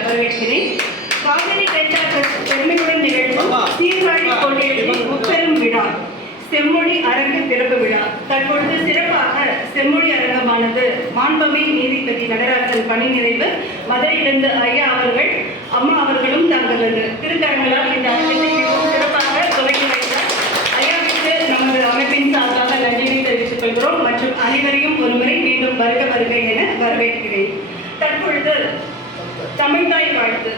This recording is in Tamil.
வரவேற்கிறேன். காவிரி டெல்டா பெருமையுடன் நிகழ்வும் சீர்காழி கொள்ளையில் செம்மொழி அரங்க திறப்பு விழா. தற்பொழுது சிறப்பாக செம்மொழி அரங்கமானது மாண்பமை நீதிபதி நடராஜன் பணி நிறைவு. மதுரையிலிருந்து ஐயா அவர்கள் அம்மா அவர்களும் தங்களது திருக்கரங்களால் இந்த அரங்கத்தை மிகவும் சிறப்பாக தொடங்கி வைத்தார். ஐயாவிற்கு நமது அமைப்பின் சார்பாக நன்றியை தெரிவித்துக் கொள்கிறோம். மற்றும் அனைவரையும் ஒருமுறை மீண்டும் வருக வருகை என வரவேற்கிறேன். தற்பொழுது தமிழ்தாய் வாழ்த்து.